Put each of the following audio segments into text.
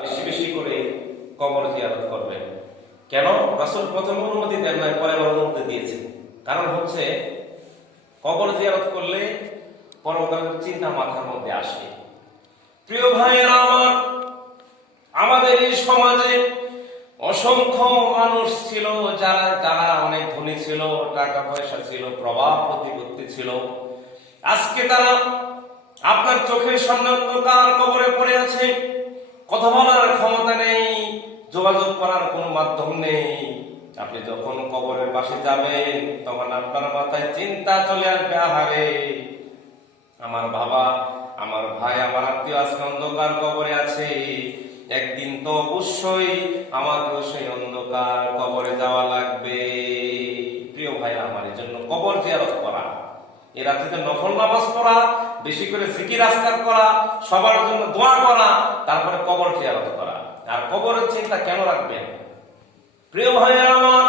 বেশি বেশি করে কবর জিয়ারত করবেন কেন? রাসূল প্রথমে অনুমতি দেন নাই, পরে অনুমতি দিয়েছেন। কারণ হচ্ছে, কবর জিয়ারত করলে পরকালের চিন্তা মাথার মধ্যে আসে। প্রিয় ভাইয়েরা আমার, আমাদের এই সমাজে অসংখ্য মানুষ ছিল, যারা যারা অনেক ধনী ছিল, টাকা পয়সা ছিল, প্রভাব প্রতিপত্তি ছিল। আজকে তারা আপনার চোখের সামনে অন্ধকার কবরে পড়ে আছে। কথা বলার ক্ষমতা নেই, যোগাযোগ করার কোনো মাধ্যম নেই। আপনি যখন কবরের পাশে যাবেন, তখন আপনার মাথায় চিন্তা চলে আসবে, আহারে! আমার বাবা, আমার ভাই, আমার আত্মীয় আজকে অন্ধকার কবরে আছে। একদিন তো অবশ্যই আমাকেও সেই অন্ধকার কবরে যাওয়া লাগবে। প্রিয় ভাই, আমার জন্য কবর জিয়ারত করা এই রাত্রিতে নফল নামাজ পড়া বেশি করে জিকির আজকার করা সবার জন্য দোয়া করা তারপরে কবর জিয়ারত করা আর কবরের চিন্তা কেন রাখবেন প্রিয় ভাইয়েরা আমার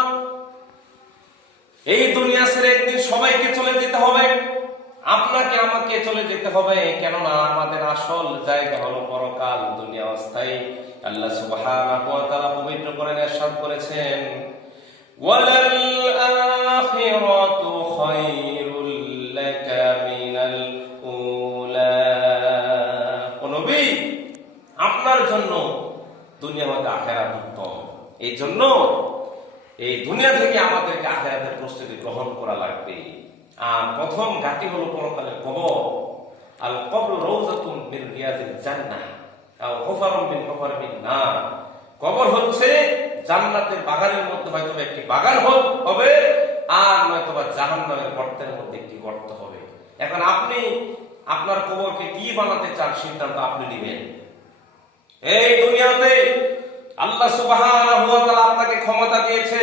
এই দুনিয়া ছেড়ে একদিন সবাইকে চলে যেতে হবে আপনাকে আমাকে চলে যেতে হবে কেননা আমাদের আসল জায়গা হলো পরকাল দুনিয়া অস্থায়ী আল্লাহ সুবহানাহু ওয়া তাআলা পবিত্র করে ارشاد করেছেন ওয়ালাল দুনিয়া হতে আখেরাত উত্তম। এই জন্য এই দুনিয়া থেকে আমাদেরকে আখেরাতের প্রস্তুতি গ্রহণ করা লাগবে। আর প্রথম ঘাটি হলো পরকালের কবর। আল কবর রৌজাতুন মিন রিয়াজিল জান্নাহ, আও হুফারুম মিন হুফার মিন নার। কবর হচ্ছে জান্নাতের বাগানের মধ্যে হয়তো একটি বাগান হবে, আর নয়তো বা জাহান্নামের গর্তের মধ্যে একটি গর্ত হবে। এখন আপনি আপনার কবরকে কি বানাতে চান সিদ্ধান্ত আপনি নেবেন। এই দুনিয়াতে আল্লাহ সুবহানাহু ওয়া তাআলা আপনাকে ক্ষমতা দিয়েছে,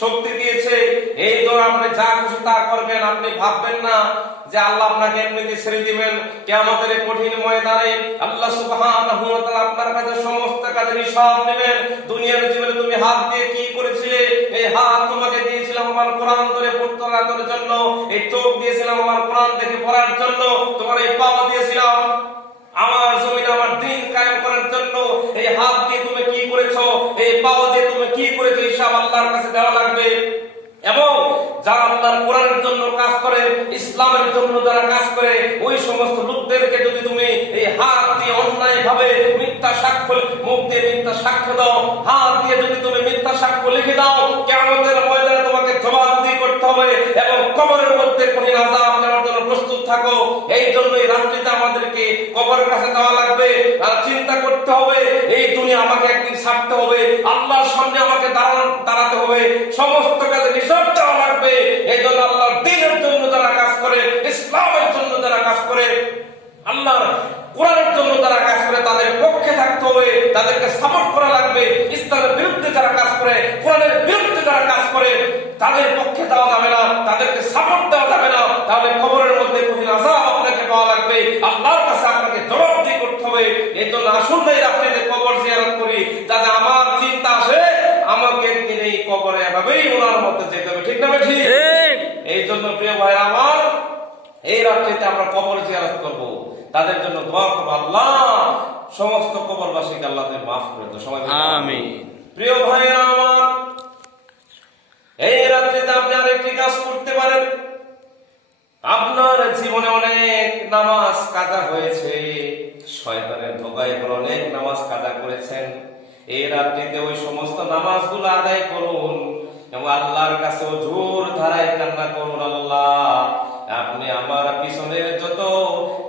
শক্তি দিয়েছে। এই জন্য আপনি যা খুশি তা করবেন, আপনি ভাববেন না যে আল্লাহ আপনাকে এমনিতে ছেড়ে দিবেন। কিয়ামতের কঠিন ময়দানে আল্লাহ সুবহানাহু ওয়া তাআলা আপনার কাছে সমস্ত কাজের হিসাব নেবেন। দুনিয়ার জীবনে তুমি হাত দিয়ে কি করেছিলে? এই হাত তোমাকে দিয়েছিলাম আমার কোরআন ধরে পড়তে রাখার জন্য। এই চোখ দিয়েছিলাম আমার কোরআন দেখে পড়ার জন্য। তোমার এই পাওয়া দিয়েছিলাম। আমার জমিন আমার দিন কায়েম করার জন্য এই হাত দিয়ে তুমি কি করেছ, এই পাও দিয়ে তুমি কি করেছ হিসাব আল্লাহর কাছে দেওয়া লাগবে। এবং যারা আল্লাহর কোরআনের জন্য কাজ করে, ইসলামের জন্য যারা কাজ করে, ওই সমস্ত লোকদেরকে যদি তুমি এই হাত দিয়ে অন্যায় ভাবে মিথ্যা সাক্ষ্য, মুখ দিয়ে মিথ্যা সাক্ষ্য দাও, হাত দিয়ে যদি তুমি মিথ্যা সাক্ষ্য লিখে দাও কেমতের ময়দানে তোমাকে জবাবদিহি করতে হবে এবং কবরের মধ্যে কঠিন প্রস্তুত থাকো। এই জন্য এই রাত্রিতে আমাদেরকে কবরের কাছে যাওয়া লাগবে। আর চিন্তা করতে হবে, এই দুনিয়া আমাকে একদিন ছাড়তে হবে। আল্লাহর সামনে আমাকে দাঁড়াতে হবে। সমস্ত কাজে হিসাব লাগবে। এই জন্য আল্লাহর দিনের জন্য যারা কাজ করে, ইসলামের জন্য যারা কাজ করে, আল্লাহর কোরআনের জন্য যারা কাজ করে, তাদের পক্ষে থাকতে হবে। তাদেরকে সাপোর্ট করা লাগবে ইসলামের বিরুদ্ধে যারা কাজ করে কোরআনের বিরুদ্ধে যারা কাজ করে তাদের পক্ষে দেওয়া যাবে না তাদেরকে সাপোর্ট দেওয়া যাবে না তাহলে কবরের মধ্যে কঠিন আযাব আপনাকে পাওয়া লাগবে আল্লাহর কাছে আপনাকে জবাবদিহি করতে হবে এই জন্য আসুন না এই রাত্রিতে কবর জিয়ারত করি যাতে আমার চিন্তা আসে আমাকে একদিন এই কবরে এভাবেই ওনার মধ্যে যেতে হবে ঠিক না ঠিক। এই জন্য প্রিয় ভাই আমার এই রাত্রিতে আমরা কবর জিয়ারত করব। তাদের জন্য দোয়া করব আল্লাহ সমস্ত কবরবাসীকে আল্লাহ মাফ করে দাও সবাই আমিন। প্রিয় ভাই আমার এই রাত্রিতে আপনি আরেকটি কাজ করতে পারেন। আপনার জীবনে অনেক নামাজ কাজা হয়েছে। শয়তানের ধোকায় করে অনেক নামাজ কাজা করেছেন। এই রাত্রিতে ওই সমস্ত নামাজগুলো আদায় করুন। এবং আল্লাহর কাছে জোর ধারায় কান্না করুন আল্লাহ। আপনি আমার পিছনের যত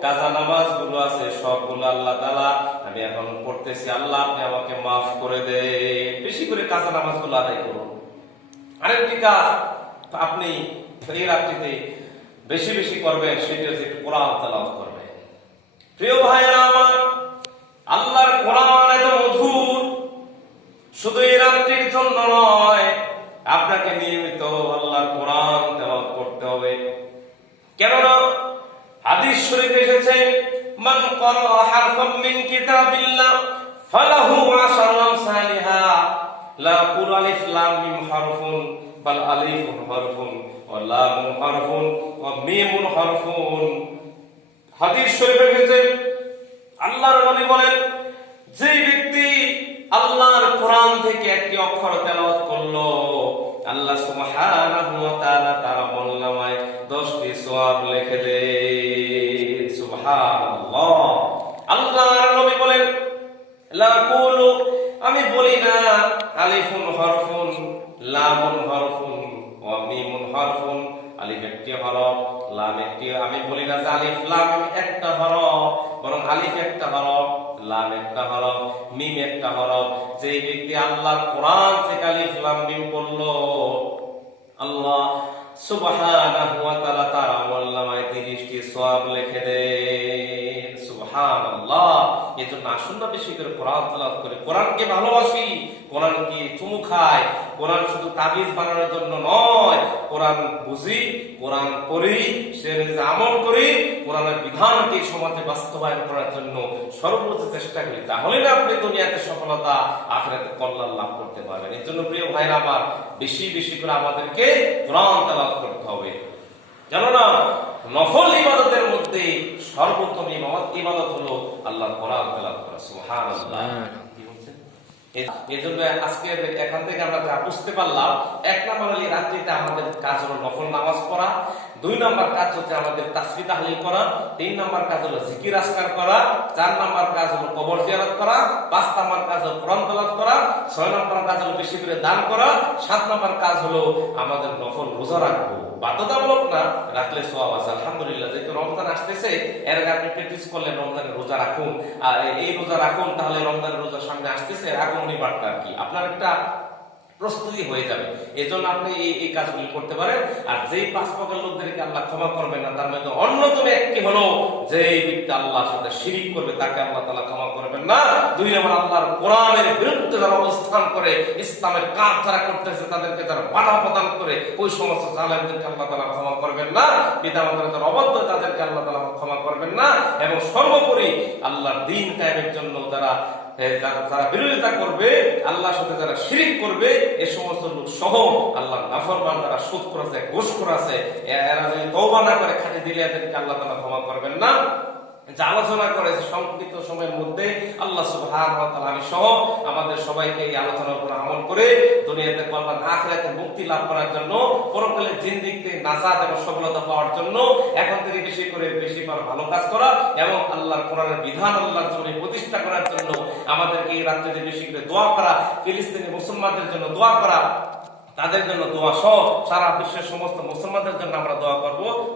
কাজা নামাজগুলো আছে, সবগুলো আল্লাহ তালা আমি এখন পড়তেছি, আল্লাহ আপনি আমাকে মাফ করে দে। বেশি করে কাজা নামাজগুলো আদায় করুন। আরেকটি কাজ আপনি এই রাত্রিতে বেশি বেশি করবেন, সেটি হচ্ছে কোরআন তেলাওয়াত করবেন। প্রিয় ভাইয়েরা ওয়া মিমুন হারফুন। হাদিস আল্লাহর নবী বলেন যে ব্যক্তি আল্লাহর কোরআন থেকে একটি অক্ষর তেলাওয়াত করল, আল্লাহ সুবহানাহু ওয়া তাআলা তার আমলনামায় 10টি সওয়াব লিখে দেন সুবহানাল্লাহ আল্লাহর নবী বলেন লা কুলু আমি বলি না আলিফুন হরফুন, লামুন হরফুন ওয়া মিমুন হরফুন, আলিফ একটি হরফ, লাম একটি, আমি বলি না যে আলিফ, লাম একটা হরফ, বরং আলিফ একটা হরফ, লাম একটা হরফ, মিম একটা হরফ। যে ব্যক্তি আল্লাহর কোরআন থেকে আলিফ, লাম, মিম পড়ল, আল্লাহ সুবহানাহু ওয়া তাআলা তার আমলনামায় 30টি সওয়াব লিখে দেন সুবহানাল্লাহ। এজন্য আসুন না বেশি করে কোরআন তেলাওয়াত করে। কোরআনকে ভালোবাসি, কোরআনকে চুমু খাই। কোরআন শুধু তাবিজ বানানোর জন্য নয়। কোরআন বুঝি, কোরআন পড়ি, সে আমল করি, কোরআনের বিধানকে সমাজে বাস্তবায়ন করার জন্য সর্বোচ্চ চেষ্টা করি। তাহলে না আপনি দুনিয়াতে সফলতা, আখেরাতে কল্যাণ লাভ করতে পারবেন। এর জন্য প্রিয় ভাইরা আমার, বেশি বেশি করে আমাদেরকে কোরআন তেলাওয়াত করতে হবে। জানো না নফল ইবাদতের মধ্যে সর্বোত্তম ইবাদত হলো আল্লাহ কোরআন তেলাওয়াত করা। সুবহানাল্লাহ। এই আজকে এখান থেকে আমরা যা বুঝতে পারলাম, এক নম্বর হলো রাত্রিতে আমাদের কাজ হলো নফল নামাজ পড়া, দুই নম্বর কাজ হচ্ছে আমাদের তাহলিল করা, তিন নম্বর কাজ হলো জিকির আসকার করা, চার নম্বর কাজ হলো কবর জিয়ারত করা, পাঁচ নম্বর কাজ হলো করা, ছয় নম্বর কাজ হলো বেশি করে দান করা, সাত নম্বর কাজ হলো আমাদের নফল রোজা রাখব। বাধ্যতামূলক না, রাখলে সওয়াব আছে। আলহামদুলিল্লাহ, যেহেতু রমজান আসতেছে, এর আগে আপনি প্র্যাকটিস রমজানের রোজা রাখুন। আর এই রোজা রাখুন, তাহলে রমজানের রোজা সামনে আসতেছে এর আগমনী বার্তা আর কি। আপনার একটা প্রস্তুতি হয়ে যাবে। এজন্য আপনি এই এই কাজগুলি করতে পারেন। আর যেই পাঁচ প্রকার লোকদেরকে আল্লাহ ক্ষমা করবেন না, তার মধ্যে অন্যতম একটি হলো যে ব্যক্তি আল্লাহর সাথে শিরিক করবে, তাকে আল্লাহ তাআলা ক্ষমা করবেন না। দুই নম্বর, আল্লাহর কোরআনের বিরুদ্ধে যারা অবস্থান করে, ইসলামের কাজ যারা করতেছে, তাদেরকে যারা বাধা প্রদান করে, ওই সমস্ত জালেমদেরকে আল্লাহ তাআলা ক্ষমা করবেন না। পিতা মাতার যারা অবদ্ধ, তাদেরকে আল্লাহ তাআলা ক্ষমা করবেন না। এবং সর্বোপরি আল্লাহর দিন কায়েমের জন্য যারা যারা বিরোধিতা করবে, আল্লাহর সাথে যারা শিরিক করবে, এ সমস্ত লোক সহ আল্লাহ নাফরমান যারা সুদ করেছে ঘুষ করেছে। এরা যদি তৌবা না করে, খাটি দিলে এদেরকে আল্লাহ তারা ক্ষমা করবেন না। আলোচনা করেছে সংক্ষিপ্ত সময়ের মধ্যে আল্লাহ সুবহানাহু আমি সহ আমাদের সবাইকে এই আলোচনার উপর আমল করে দুনিয়াতে কল্যাণ, আখিরাতে মুক্তি লাভ করার জন্য পরকালে জিন্দিগিতে নাজাত এবং সফলতা পাওয়ার জন্য এখন থেকে বেশি করে বেশি করে ভালো কাজ করা এবং আল্লাহর কোরআনের বিধান আল্লাহর জন্য প্রতিষ্ঠা করার জন্য আমাদেরকে এই রাত্রিতে বেশি করে দোয়া করা, ফিলিস্তিনি মুসলমানদের জন্য দোয়া করা, তাদের জন্য দোয়া সহ সারা বিশ্বের সমস্ত মুসলমানদের জন্য আমরা দোয়া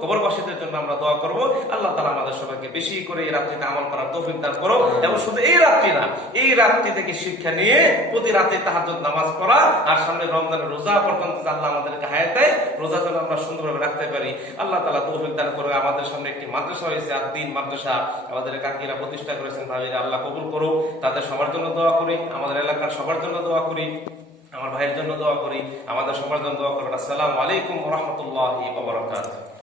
কবরবাসীদের জন্য আমরা দোয়া করব। আল্লাহ তালা আমাদের সবাইকে বেশি করে এই রাত্রিতে আমল করার তৌফিক দান করো এবং শুধু এই রাত্রি না, এই রাত্রি থেকে শিক্ষা নিয়ে প্রতি রাতে তাহাজ্জুদ নামাজ পড়া আর সামনে রমজানের রোজা পর্যন্ত আল্লাহ আমাদেরকে হায়াত দেয়, রোজা যেন আমরা সুন্দরভাবে রাখতে পারি। আল্লাহ তালা তৌফিক দান করে আমাদের সামনে একটি মাদ্রাসা হয়েছে আর দিন মাদ্রাসা। আমাদের কাকিরা প্রতিষ্ঠা করেছেন ভাবিরা আল্লাহ কবুল করো তাদের সবার জন্য দোয়া করি, আমাদের এলাকার সবার জন্য দোয়া করি, আমার ভাইয়ের জন্য দোয়া করি, আমাদের সবার জন্য দোয়া করবেন আসসালামু আলাইকুম রহমতুল্লাহ